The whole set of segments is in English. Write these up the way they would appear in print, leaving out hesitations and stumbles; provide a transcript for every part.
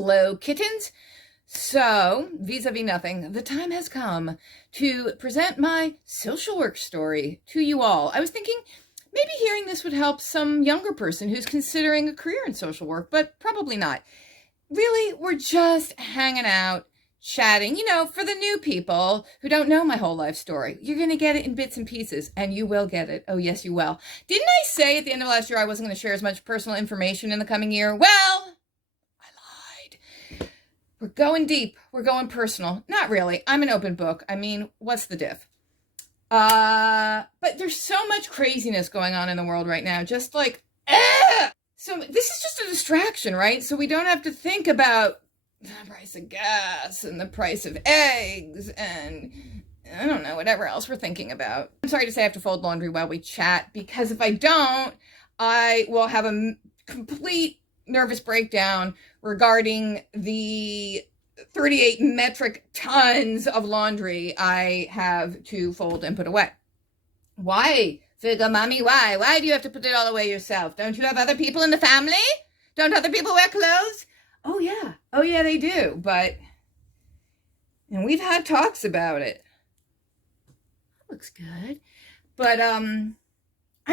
Hello, kittens. So, vis-a-vis nothing, the time has come to present my social work story to you all. I was thinking maybe hearing this would help some younger person who's considering a career in social work, but probably not. Really, we're just hanging out, chatting, for the new people who don't know my whole life story. You're going to get it in bits and pieces, and you will get it. Oh, yes, you will. Didn't I say at the end of last year I wasn't going to share as much personal information in the coming year? Well, we're going deep. We're going personal. Not really. I'm an open book. I mean, what's the diff? But there's so much craziness going on in the world right now. Just like, So this is just a distraction, right? So we don't have to think about the price of gas and the price of eggs and I don't know, whatever else we're thinking about. I'm sorry to say I have to fold laundry while we chat because if I don't, I will have a complete nervous breakdown regarding the 38 metric tons of laundry I have to fold and put away. Why? Frugal mommy, why? Why do you have to put it all away yourself? Don't you have other people in the family? Don't other people wear clothes? Oh yeah, they do. And we've had talks about it. That looks good. But I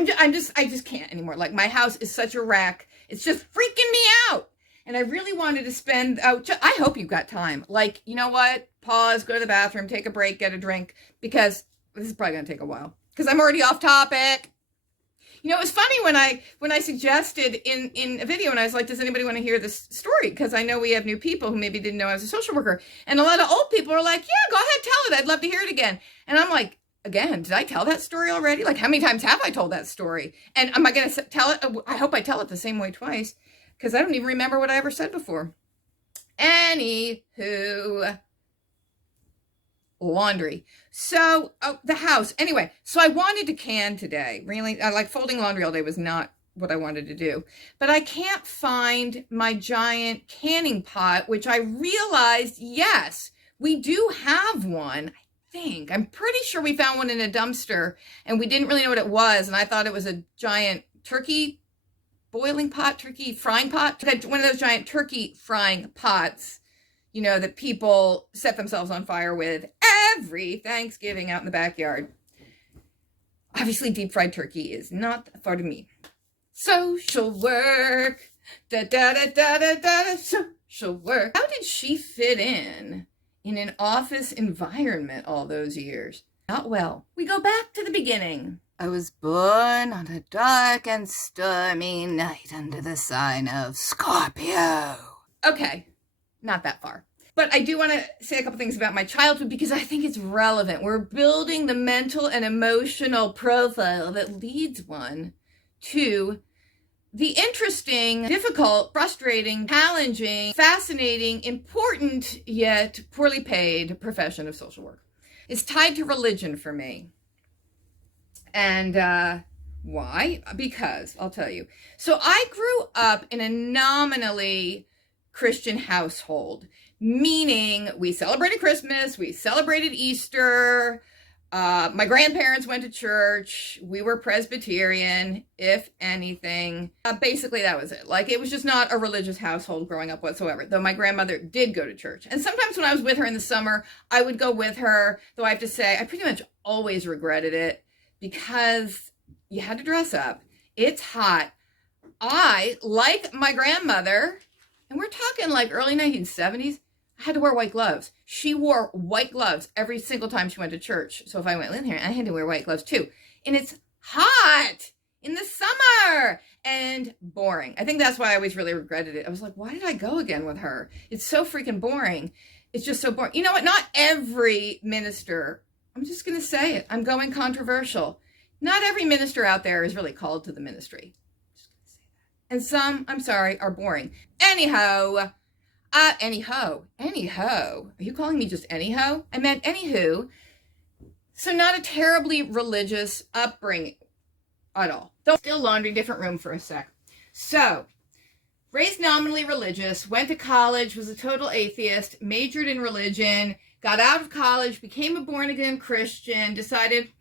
just can't anymore. Like my house is such a wreck. It's just freaking me out. And I really wanted to spend, I hope you've got time. Like, you know what? Pause, go to the bathroom, take a break, get a drink, because this is probably going to take a while. Because I'm already off topic. It was funny when I suggested in a video, and I was like, does anybody want to hear this story? Because I know we have new people who maybe didn't know I was a social worker. And a lot of old people are like, yeah, go ahead, tell it. I'd love to hear it again. And I'm like, again, did I tell that story already? Like, how many times have I told that story? And am I going to tell it? I hope I tell it the same way twice. Because I don't even remember what I ever said before. Anywho, laundry. So, the house. Anyway, so I wanted to can today. Really, like folding laundry all day was not what I wanted to do. But I can't find my giant canning pot, which I realized, yes, we do have one. I'm pretty sure we found one in a dumpster, and we didn't really know what it was, and I thought it was a giant turkey boiling pot, turkey frying pot. One of those giant turkey frying pots, that people set themselves on fire with every Thanksgiving out in the backyard. Obviously, deep fried turkey is not part of me. Social work. Social work. How did she fit in an office environment all those years? Not well. We go back to the beginning. I was born on a dark and stormy night under the sign of Scorpio. Okay, not that far. But I do want to say a couple things about my childhood because I think it's relevant. We're building the mental and emotional profile that leads one to the interesting, difficult, frustrating, challenging, fascinating, important, yet poorly paid profession of social work. It's tied to religion for me. And why? Because, I'll tell you. So I grew up in a nominally Christian household, meaning we celebrated Christmas, we celebrated Easter, my grandparents went to church, we were Presbyterian, if anything. Basically, that was it. Like, it was just not a religious household growing up whatsoever, though my grandmother did go to church. And sometimes when I was with her in the summer, I would go with her, though I have to say, I pretty much always regretted it because you had to dress up. It's hot. I, like my grandmother, and we're talking like early 1970s, I had to wear white gloves. She wore white gloves every single time she went to church. So if I went in here, I had to wear white gloves too. And it's hot in the summer and boring. I think that's why I always really regretted it. I was like, why did I go again with her? It's so freaking boring. It's just so boring. You know what? Not every minister, I'm just going to say it. I'm going controversial. Not every minister out there is really called to the ministry. I'm just going to say that. And some, I'm sorry, are boring. Anyhow. Are you calling me just anyhow? I meant anywho. So not a terribly religious upbringing at all. Though still laundry, different room for a sec. So, raised nominally religious, went to college, was a total atheist, majored in religion, got out of college, became a born-again Christian, decided,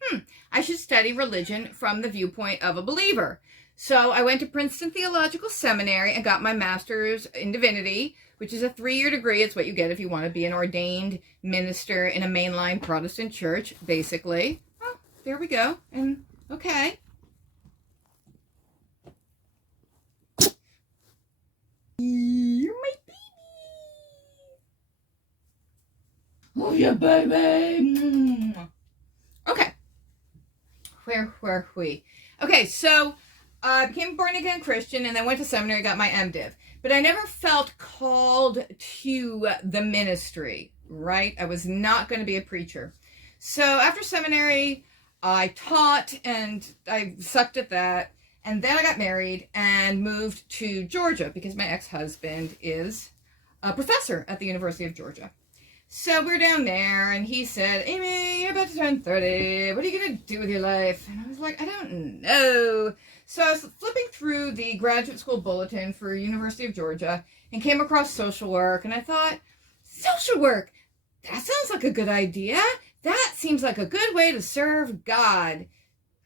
I should study religion from the viewpoint of a believer. So I went to Princeton Theological Seminary and got my master's in divinity, which is a 3-year degree. It's what you get if you want to be an ordained minister in a mainline Protestant church, basically. Oh, there we go. And okay. You're my baby. Oh, yeah, baby. Okay. Where were we? Okay, so I became a born-again Christian and then went to seminary, got my MDiv. But I never felt called to the ministry, right? I was not going to be a preacher. So after seminary, I taught and I sucked at that. And then I got married and moved to Georgia because my ex-husband is a professor at the University of Georgia. So we're down there, and he said, Amy, you're about to turn 30. What are you going to do with your life? And I was like, I don't know. So I was flipping through the graduate school bulletin for University of Georgia and came across social work. And I thought, social work, that sounds like a good idea. That seems like a good way to serve God,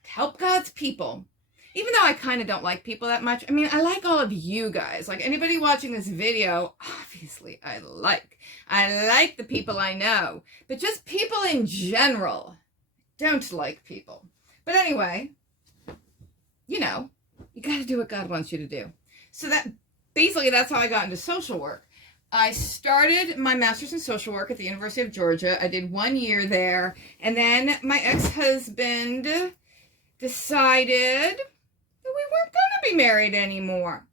help God's people. Even though I kind of don't like people that much. I mean, I like all of you guys. Like anybody watching this video, obviously I like the people I know. But just people in general, don't like people. But anyway, you know, you got to do what God wants you to do. So that's how I got into social work. I started my master's in social work at the University of Georgia. I did 1 year there. And then my ex-husband decided we weren't going to be married anymore.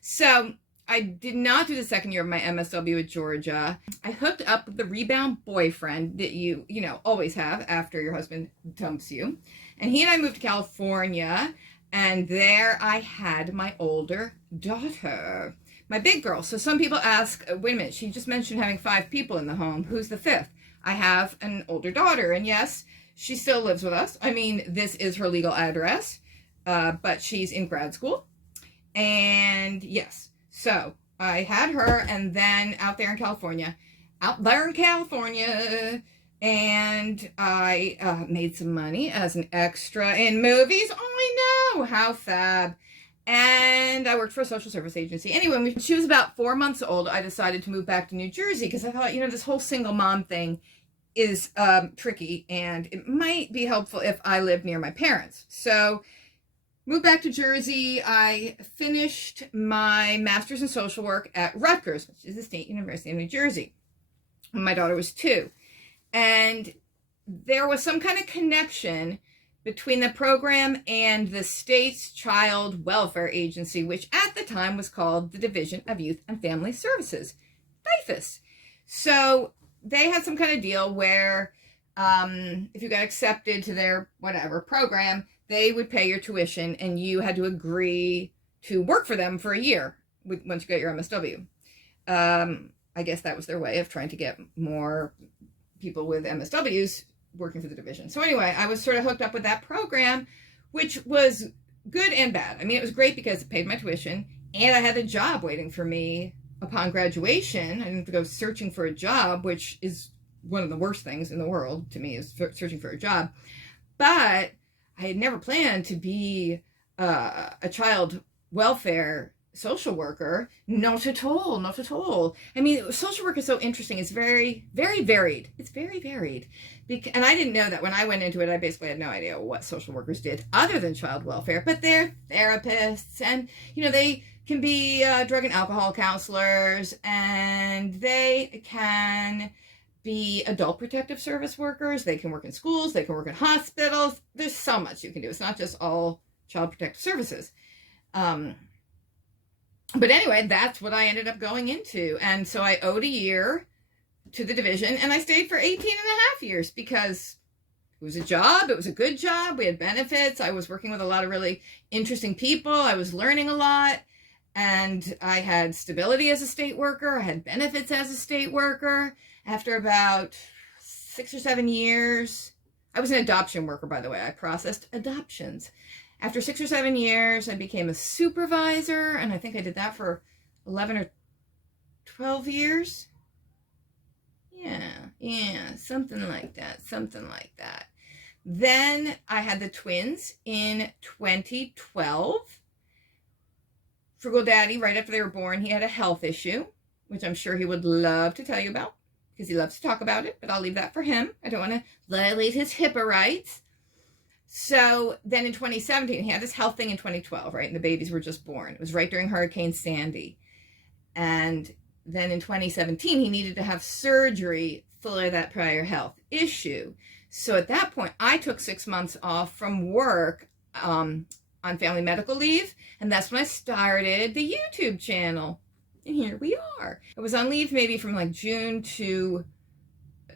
So I did not do the second year of my MSW at Georgia. I hooked up with the rebound boyfriend that you always have after your husband dumps you. And he and I moved to California, and there I had my older daughter, my big girl. So some people ask, wait a minute, she just mentioned having 5 people in the home. Who's the 5th? I have an older daughter, and yes, she still lives with us. I mean, this is her legal address. But she's in grad school. And yes, so I had her, and then out there in California, and I made some money as an extra in movies. Oh, I know, how fab. And I worked for a social service agency. Anyway, when she was about 4 months old, I decided to move back to New Jersey because I thought, this whole single mom thing is tricky, and it might be helpful if I lived near my parents. So moved back to Jersey. I finished my master's in social work at Rutgers, which is the State University of New Jersey, when my daughter was 2. And there was some kind of connection between the program and the state's child welfare agency, which at the time was called the Division of Youth and Family Services, DYFS. So they had some kind of deal where if you got accepted to their whatever program, they would pay your tuition, and you had to agree to work for them for a year once you got your MSW. I guess that was their way of trying to get more people with MSWs working for the division. So anyway, I was sort of hooked up with that program, which was good and bad. I mean, it was great because it paid my tuition, and I had a job waiting for me upon graduation. I didn't have to go searching for a job, which is one of the worst things in the world to me, is searching for a job. But I had never planned to be a child welfare social worker. Not at all, not at all. I mean, social work is so interesting. It's very, very varied. It's very varied. And I didn't know that when I went into it. I basically had no idea what social workers did other than child welfare. But they're therapists, and, they can be drug and alcohol counselors, and they can be adult protective service workers. They can work in schools. They can work in hospitals. There's so much you can do. It's not just all child protective services. But anyway, that's what I ended up going into. And so I owed a year to the division, and I stayed for 18 and a half years because it was a job. It was a good job. We had benefits. I was working with a lot of really interesting people. I was learning a lot. And I had stability as a state worker. I had benefits as a state worker. After about 6 or 7 years, I was an adoption worker, by the way. I processed adoptions. After 6 or 7 years, I became a supervisor, and I think I did that for 11 or 12 years. Yeah, something like that. Then I had the twins in 2012. Frugal Daddy, right after they were born, he had a health issue, which I'm sure he would love to tell you about because he loves to talk about it, but I'll leave that for him. I don't want to violate his HIPAA rights. So then in 2017, he had this health thing in 2012, right? And the babies were just born. It was right during Hurricane Sandy. And then in 2017, he needed to have surgery for that prior health issue. So at that point, I took 6 months off from work on family medical leave. And that's when I started the YouTube channel. And here we are. I was on leave maybe from like June to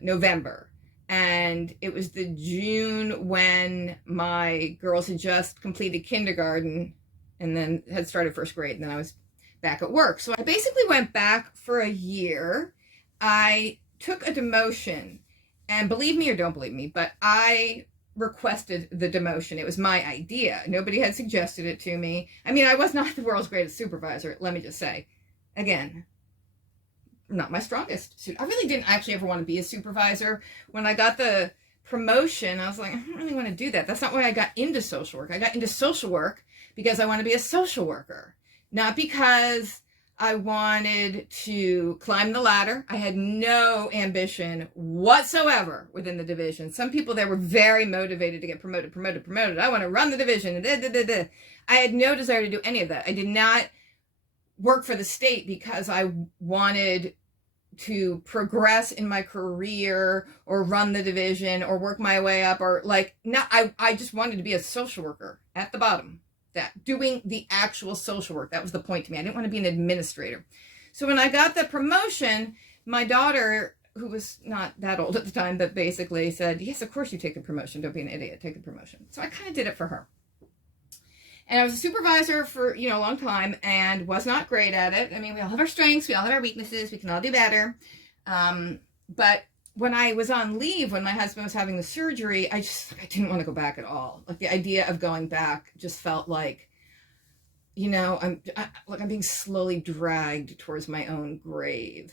November. And it was the June when my girls had just completed kindergarten and then had started first grade. And then I was back at work. So I basically went back for a year. I took a demotion. And believe me or don't believe me, but I requested the demotion. It was my idea. Nobody had suggested it to me. I mean, I was not the world's greatest supervisor, let me just say. Again, not my strongest suit. I really didn't actually ever want to be a supervisor. When I got the promotion, I was like, I don't really want to do that. That's not why I got into social work. I got into social work because I want to be a social worker, not because I wanted to climb the ladder. I had no ambition whatsoever within the division. Some people there were very motivated to get promoted. I want to run the division. I had no desire to do any of that. I did not work for the state because I wanted to progress in my career or run the division or work my way up or like, no, I just wanted to be a social worker at the bottom. That doing the actual social work. That was the point to me. I didn't want to be an administrator. So when I got the promotion, my daughter, who was not that old at the time, but basically said, yes, of course you take the promotion. Don't be an idiot. Take the promotion. So I kind of did it for her. And I was a supervisor for, a long time and was not great at it. I mean, we all have our strengths. We all have our weaknesses. We can all do better. But when I was on leave, when my husband was having the surgery, I didn't want to go back at all. Like the idea of going back just felt like, I'm being slowly dragged towards my own grave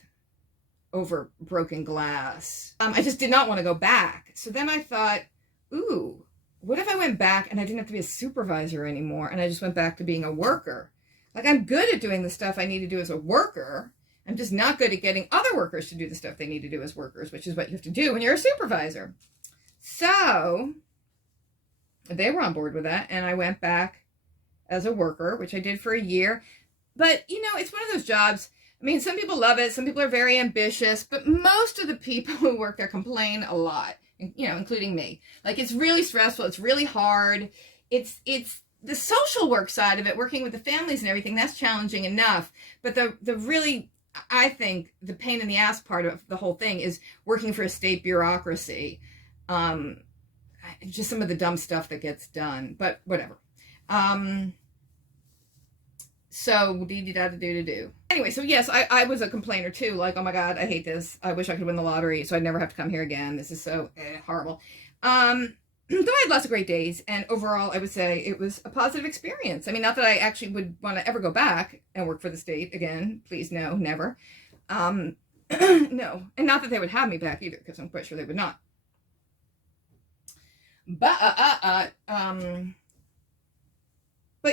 over broken glass. I just did not want to go back. So then I thought, ooh, what if I went back and I didn't have to be a supervisor anymore and I just went back to being a worker? Like I'm good at doing the stuff I need to do as a worker. I'm just not good at getting other workers to do the stuff they need to do as workers, which is what you have to do when you're a supervisor. So they were on board with that, and I went back as a worker, which I did for a year. But, it's one of those jobs. I mean, some people love it. Some people are very ambitious, but most of the people who work there complain a lot, including me. Like, it's really stressful. It's really hard. It's the social work side of it, working with the families and everything, that's challenging enough. But the really, I think the pain in the ass part of the whole thing is working for a state bureaucracy. Just some of the dumb stuff that gets done, but whatever. So do. Anyway, so yes, I was a complainer too. Like, oh my God, I hate this. I wish I could win the lottery so I'd never have to come here again. This is so horrible. Though I had lots of great days, and overall, I would say it was a positive experience. I mean, not that I actually would want to ever go back and work for the state again. Please, no, never. No, and not that they would have me back either, because I'm quite sure they would not. But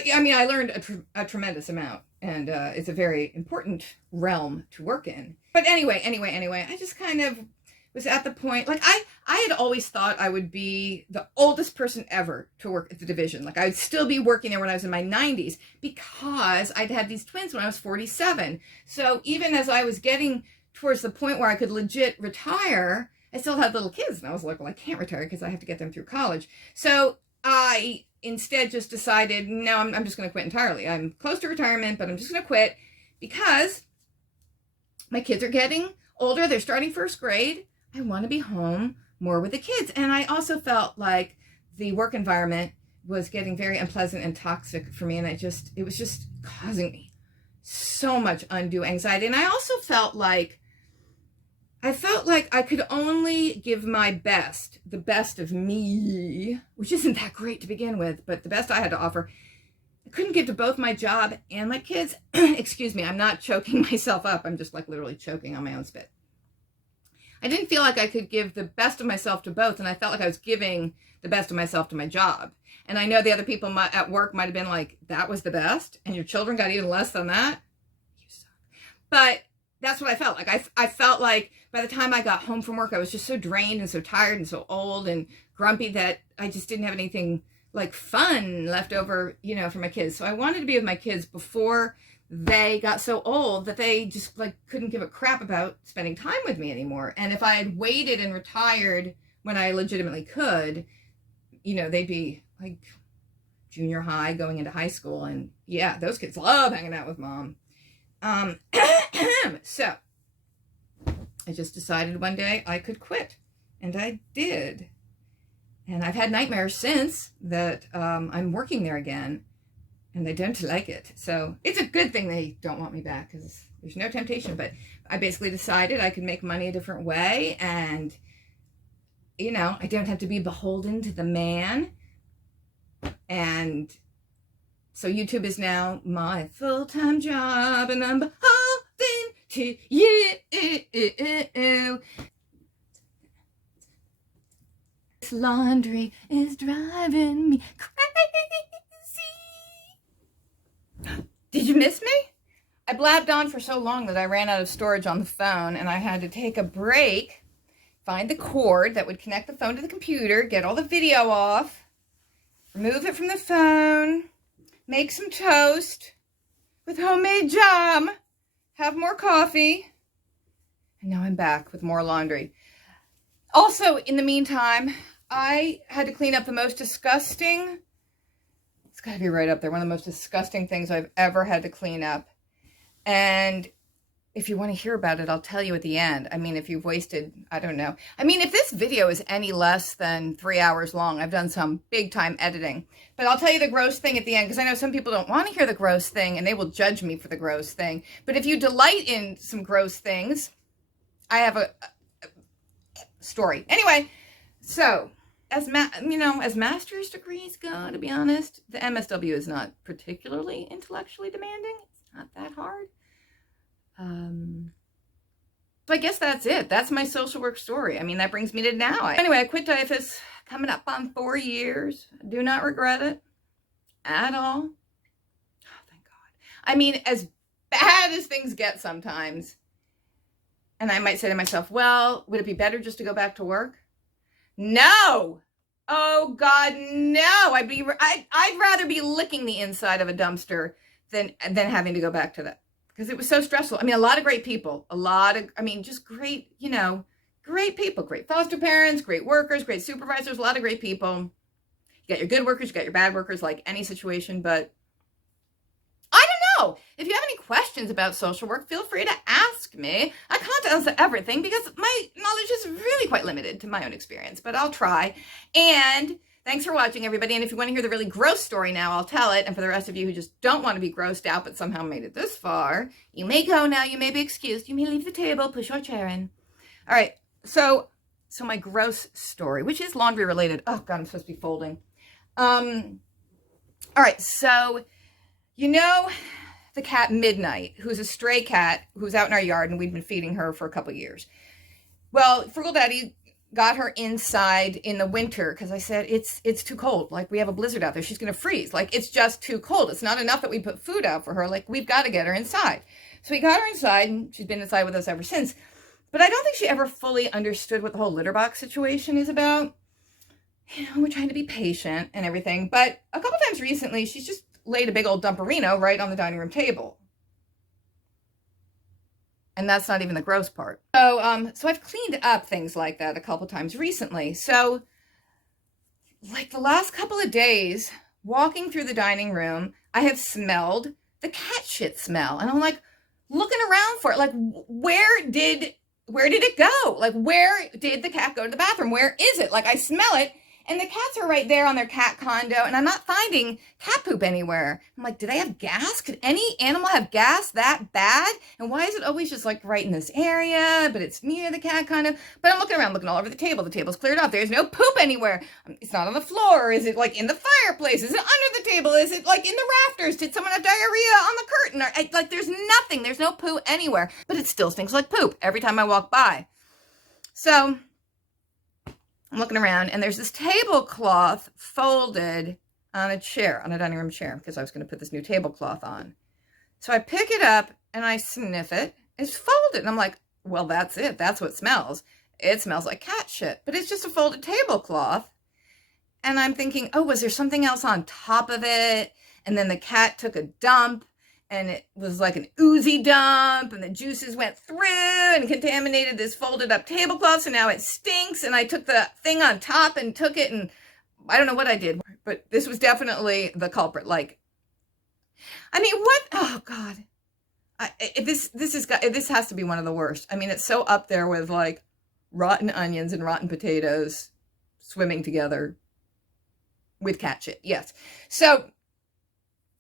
yeah, I mean, I learned a tremendous amount, and it's a very important realm to work in. But anyway, I just kind of was at the point, like I had always thought I would be the oldest person ever to work at the division. Like I would still be working there when I was in my 90s because I'd had these twins when I was 47. So even as I was getting towards the point where I could legit retire, I still had little kids. And I was like, well, I can't retire because I have to get them through college. So I instead just decided, no, I'm just going to quit entirely. I'm close to retirement, but I'm just going to quit because my kids are getting older. They're starting first grade. I want to be home more with the kids. And I also felt like the work environment was getting very unpleasant and toxic for me. And it was just causing me so much undue anxiety. And I also felt like I could only give my best, the best of me, which isn't that great to begin with, but the best I had to offer. I couldn't give to both my job and my kids. Excuse me, I'm not choking myself up. I'm just like literally choking on my own spit. I didn't feel like I could give the best of myself to both, and I felt like I was giving the best of myself to my job. And I know the other people at work might have been like, that was the best, and your children got even less than that? You suck. But that's what I felt like. I felt like by the time I got home from work, I was just so drained and so tired and so old and grumpy that I just didn't have anything like fun left over, you know, for my kids. So I wanted to be with my kids before they got so old that they just like couldn't give a crap about spending time with me anymore. And if I had waited and retired when I legitimately could, you know, they'd be like junior high going into high school. And yeah, those kids love hanging out with mom. So I just decided one day I could quit, and I did. And I've had nightmares since that I'm working there again, and I don't like it. So it's a good thing they don't want me back, because there's no temptation. But I basically decided I could make money a different way, and, you know, I don't have to be beholden to the man. And so YouTube is now my full-time job, and I'm beholden to you. This laundry is driving me crazy. Did you miss me? I blabbed on for so long that I ran out of storage on the phone, and I had to take a break, find the cord that would connect the phone to the computer, get all the video off, remove it from the phone, make some toast with homemade jam, have more coffee, and now I'm back with more laundry. Also, in the meantime, I had to clean up the most disgusting, it's got to be right up there, one of the most disgusting things I've ever had to clean up. And if you want to hear about it, I'll tell you at the end. I mean, if you've wasted, I don't know. I mean, if this video is any less than 3 hours long, I've done some big time editing. But I'll tell you the gross thing at the end, because I know some people don't want to hear the gross thing, and they will judge me for the gross thing. But if you delight in some gross things, I have a story. Anyway, so as master's degrees go, to be honest, the MSW is not particularly intellectually demanding. It's not that hard. So I guess that's it. That's my social work story. I mean, that brings me to now. Anyway, I quit DIFUS coming up on 4 years. I do not regret it at all. Oh, thank God. I mean, as bad as things get sometimes, and I might say to myself, well, would it be better just to go back to work? No. Oh God, no. I'd rather be licking the inside of a dumpster than having to go back to that. Because it was so stressful. I mean, a lot of great people, just great, you know, great people, great foster parents, great workers, great supervisors, a lot of great people. You got your good workers, you got your bad workers, like any situation, but I don't know. If you have any questions about social work, feel free to ask me. I can't answer everything because my knowledge is really quite limited to my own experience, but I'll try. And thanks for watching, everybody. And if you want to hear the really gross story now, I'll tell it. And for the rest of you who just don't want to be grossed out but somehow made it this far, you may go now. You may be excused. You may leave the table. Push your chair in. All right. So my gross story, which is laundry related. Oh, God, I'm supposed to be folding. All right. So, you know the cat Midnight, who's a stray cat who's out in our yard, and we've been feeding her for a couple years. Well, Frugal Daddy got her inside in the winter because I said, it's too cold. Like, we have a blizzard out there. She's going to freeze. Like, it's just too cold. It's not enough that we put food out for her. Like, we've got to get her inside. So we got her inside, and she's been inside with us ever since. But I don't think she ever fully understood what the whole litter box situation is about. You know, we're trying to be patient and everything. But a couple times recently, she's just laid a big old dumperino right on the dining room table. And that's not even the gross part. So I've cleaned up things like that a couple times recently. So, like the last couple of days, walking through the dining room, I have smelled the cat shit smell. And I'm like, looking around for it. Like, where did it go? Like, where did the cat go to the bathroom? Where is it? Like, I smell it. And the cats are right there on their cat condo, and I'm not finding cat poop anywhere. I'm like, do they have gas? Could any animal have gas that bad? And why is it always just like right in this area, but it's near the cat condo? But I'm looking around, looking all over the table. The table's cleared off. There's no poop anywhere. It's not on the floor. Is it like in the fireplace? Is it under the table? Is it like in the rafters? Did someone have diarrhea on the curtain? Or, like, there's nothing. There's no poo anywhere, but it still stinks like poop every time I walk by. So I'm looking around, and there's this tablecloth folded on a chair, on a dining room chair, because I was going to put this new tablecloth on. So I pick it up, and I sniff it. It's folded, and I'm like, well, that's it. That's what smells. It smells like cat shit, but it's just a folded tablecloth. And I'm thinking, oh, was there something else on top of it? And then the cat took a dump, and it was like an oozy dump, and the juices went through and contaminated this folded up tablecloth, so now it stinks. And I took the thing on top and took it, and I don't know what I did, but this was definitely the culprit. Like, I mean, what? Oh God, this has to be one of the worst. I mean, it's so up there with like rotten onions and rotten potatoes swimming together with cat shit. Yes. So,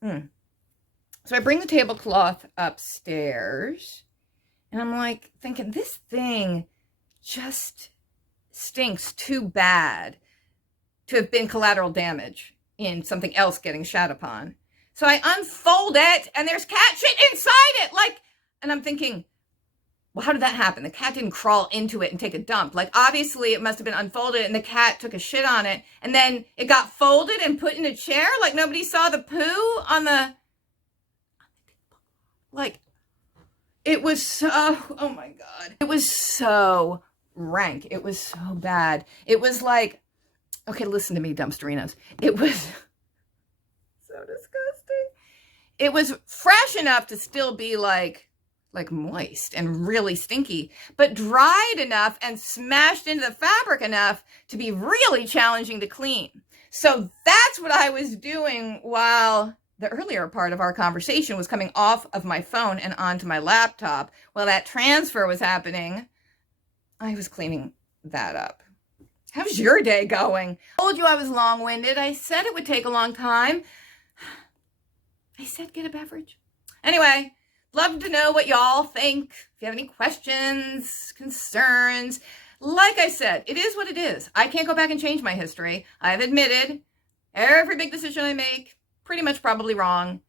so I bring the tablecloth upstairs, and I'm like thinking, this thing just stinks too bad to have been collateral damage in something else getting shat upon. So I unfold it, and there's cat shit inside it. Like, and I'm thinking, well, how did that happen? The cat didn't crawl into it and take a dump. Like, obviously it must have been unfolded, and the cat took a shit on it, and then it got folded and put in a chair. Like, nobody saw the poo on the, like, it was so, oh my God. It was so rank. It was so bad. It was like, okay, listen to me, dumpsterinos. It was so disgusting. It was fresh enough to still be like moist and really stinky, but dried enough and smashed into the fabric enough to be really challenging to clean. So that's what I was doing while the earlier part of our conversation was coming off of my phone and onto my laptop. While that transfer was happening, I was cleaning that up. How's your day going? I told you I was long-winded. I said it would take a long time. I said get a beverage. Anyway, love to know what y'all think. If you have any questions, concerns. Like I said, it is what it is. I can't go back and change my history. I've admitted every big decision I make, pretty much probably wrong.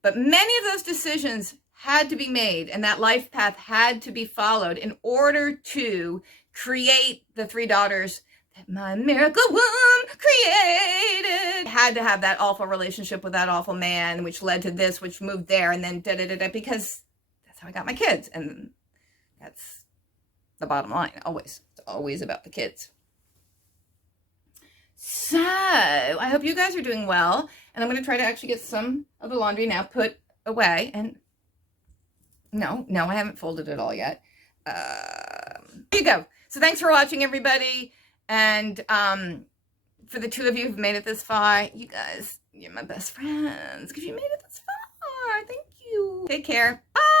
But many of those decisions had to be made, and that life path had to be followed in order to create the 3 daughters that my miracle womb created. I had to have that awful relationship with that awful man, which led to this, which moved there, and then da-da-da-da, because that's how I got my kids. And that's the bottom line, always. It's always about the kids. So, I hope you guys are doing well, and I'm going to try to actually get some of the laundry now put away. And no, I haven't folded it all yet. There you go. So thanks for watching, everybody. And for the 2 of you who've made it this far, you guys, you're my best friends because you made it this far. Thank you. Take care. Bye.